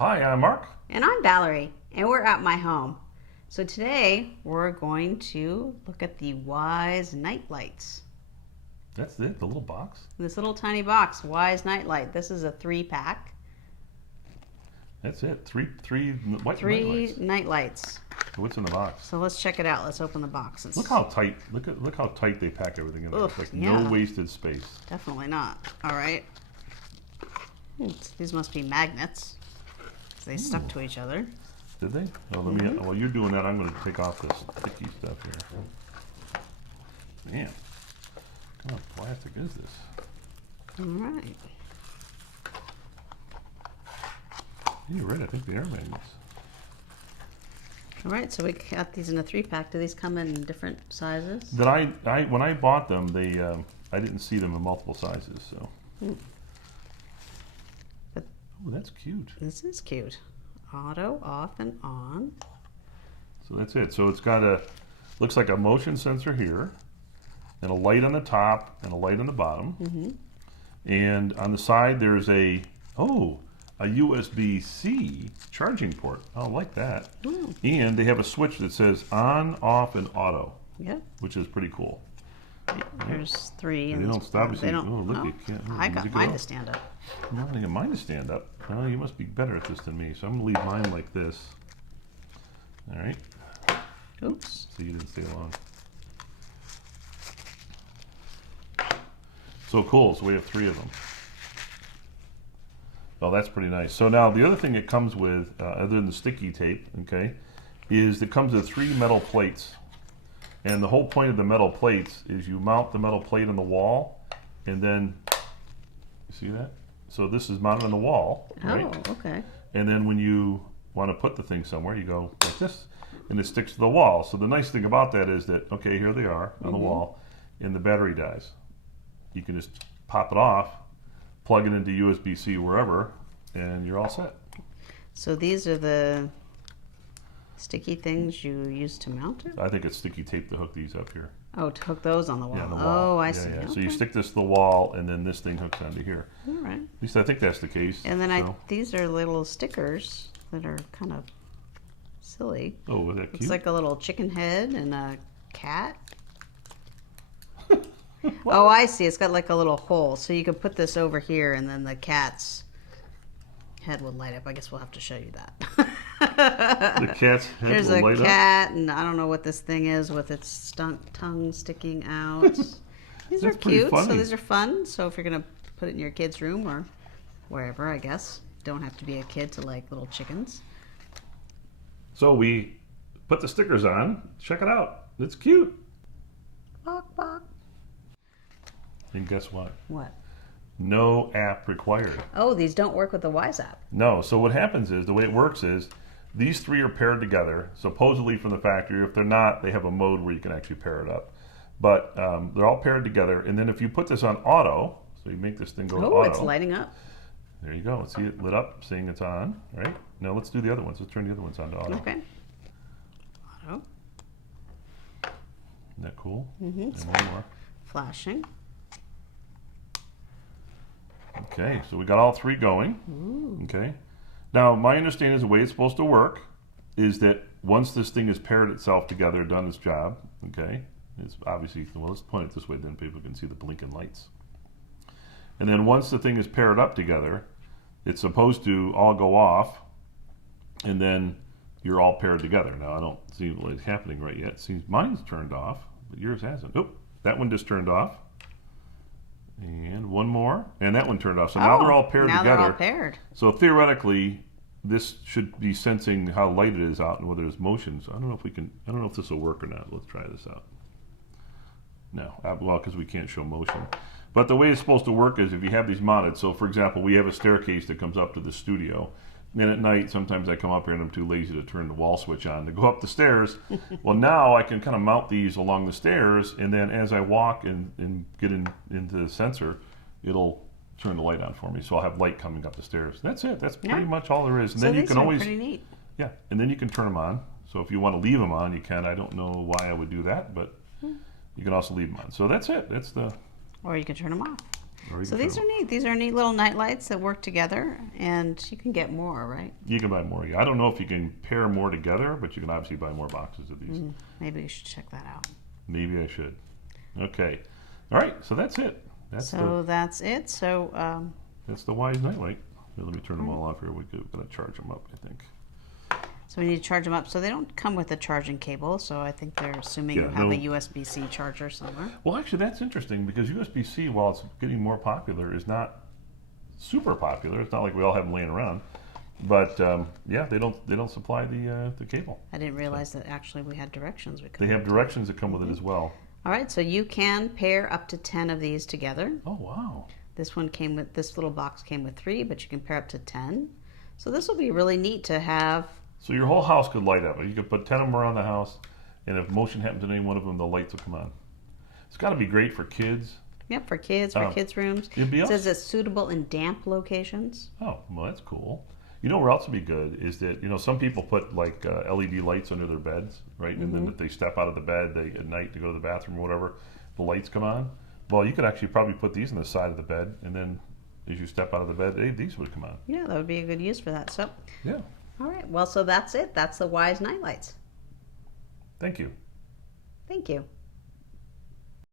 Hi, I'm Mark. And I'm Valerie, and we're at my home. So today we're going to look at the Wyze Night Lights. That's it, the little box? This little tiny box, Wyze Night Light. This is a 3-pack. That's it, three white Three night lights. night lights. So what's in the box? So let's check it out. Let's open the boxes. Look how tight, look how tight they pack everything in there. Ugh, It's like yeah. no wasted space. Definitely not. All right. These must be magnets. They stuck to each other. Did they? Oh, let me, while you're doing that, I'm going to take off this sticky stuff here. Man, what kind of plastic is this? All right. You're right, I think they are magnets. All right, so we got these in a 3-pack. Do these come in different sizes? When I bought them, I didn't see them in multiple sizes, so. But Oh, that's cute. this is cute. Auto, off, and on. So that's it. So it's got looks like a motion sensor here, and a light on the top, and a light on the bottom. And on the side there's a USB-C charging port. I like that. And they have a switch that says on, off, and auto. Yep. Which is pretty cool. There's 3. They don't stop. They don't. Oh, look, Oh, you can't. I got mine to stand up. I'm not going to get mine to stand up. Oh, you must be better at this than me. So I'm going to leave mine like this. All right. Oops. So you didn't stay long. So cool. So we have 3 of them. Oh, that's pretty nice. So now the other thing it comes with, other than the sticky tape, okay, is it comes with 3 metal plates. And the whole point of the metal plates is you mount the metal plate on the wall, and then, you see that? So this is mounted on the wall, right? Oh, okay. And then when you want to put the thing somewhere, you go like this, and it sticks to the wall. So the nice thing about that is that, okay, here they are on the wall, and the battery dies. You can just pop it off, plug it into USB-C wherever, and you're all set. So these are the sticky things you use to mount it? I think it's sticky tape to hook these up here. Oh, to hook those on the wall. Yeah, on the wall. Oh, I Yeah, see. yeah. Okay. So you stick this to the wall, and then this thing hooks onto here. All right. At least I think that's the case. And then so. these are little stickers that are kind of silly. Oh, was that cute? It's like a little chicken head and a cat. Oh, I see. It's got like a little hole. So you could put this over here, and then the cat's head would light up. I guess we'll have to show you that. The cat's head There's will a light up. cat, and I don't know what this thing is with its tongue sticking out. These are That's pretty cute. So funny. these are fun. So if you're gonna put it in your kid's room or wherever, I guess. Don't have to be a kid to like little chickens. So we put the stickers on. Check it out. It's cute. Bok, bok. And guess what? What? No app required. Oh, these don't work with the Wyze app. No. So what happens is, the way it works is, these 3 are paired together, supposedly from the factory. If they're not, they have a mode where you can actually pair it up. But they're all paired together. And then if you put this on auto, so you make this thing go to Oh, auto. it's lighting up. There you go. See it lit up, saying it's on, right? Now let's do the other ones. Let's turn the other ones on to auto. Okay. Auto. Isn't that cool? Mm-hmm. And one more. Flashing. Okay, so we got all 3 going. Ooh. Okay. Now, my understanding is the way it's supposed to work is that once this thing has paired itself together, done its job, okay, it's obviously, well, let's point it this way, then people can see the blinking lights. And then once the thing is paired up together, it's supposed to all go off, and then you're all paired together. Now, I don't see what's happening right yet. It seems mine's turned off, but yours hasn't. Oh, that one just turned off. And one more, and that one turned off. So now they're all paired now together. They're all paired. So theoretically, this should be sensing how light it is out and whether there's motion. So I don't know if we can. I don't know if this will work or not. Let's try this out. No, well, because we can't show motion. But the way it's supposed to work is if you have these mounted. So for example, we have a staircase that comes up to the studio. And at night, sometimes I come up here and I'm too lazy to turn the wall switch on to go up the stairs. Well, now I can kind of mount these along the stairs, and then as I walk and get into the sensor, it'll turn the light on for me. So I'll have light coming up the stairs. That's it. That's pretty much all there is. And So then you these can are always, pretty neat. yeah, and then you can turn them on. So if you want to leave them on, you can. I don't know why I would do that, but you can also leave them on. So that's it. That's the. Or you can turn them off. Or you So can these turn are them neat. These are neat little night lights that work together, and you can get more, right? You can buy more. Yeah, I don't know if you can pair more together, but you can obviously buy more boxes of these. Maybe you should check that out. Maybe I should. Okay. All right. So that's it. That's That's it. So that's the Wyze Night Light. Here, let me turn them all off here. We're gonna charge them up, I think. we need to charge them up. So they don't come with a charging cable. So I think they're assuming Yeah, you have no. a USB-C charger somewhere. Well, actually, that's interesting because USB-C, while it's getting more popular, is not super popular. It's not like we all have them laying around. But yeah, they don't supply the cable. I didn't realize that actually we had directions. They have directions that come with it as well. All right, so you can pair up to 10 of these together. Oh wow! This little box came with 3, but you can pair up to 10. So this will be really neat to have. So your whole house could light up. You could put 10 of them around the house, and if motion happens in any one of them, the lights will come on. It's got to be great for kids. Yep, for kids, for kids' rooms. It says it's suitable in damp locations. Oh, well, that's cool. You know where else would be good is that, some people put like LED lights under their beds, right? And then if they step out of the bed at night to go to the bathroom or whatever, the lights come on. Well, you could actually probably put these on the side of the bed, and then as you step out of the bed, these would come on. Yeah, that would be a good use for that. So, yeah. All right, well, so that's it. That's the Wyze Night Lights. Thank you. Thank you.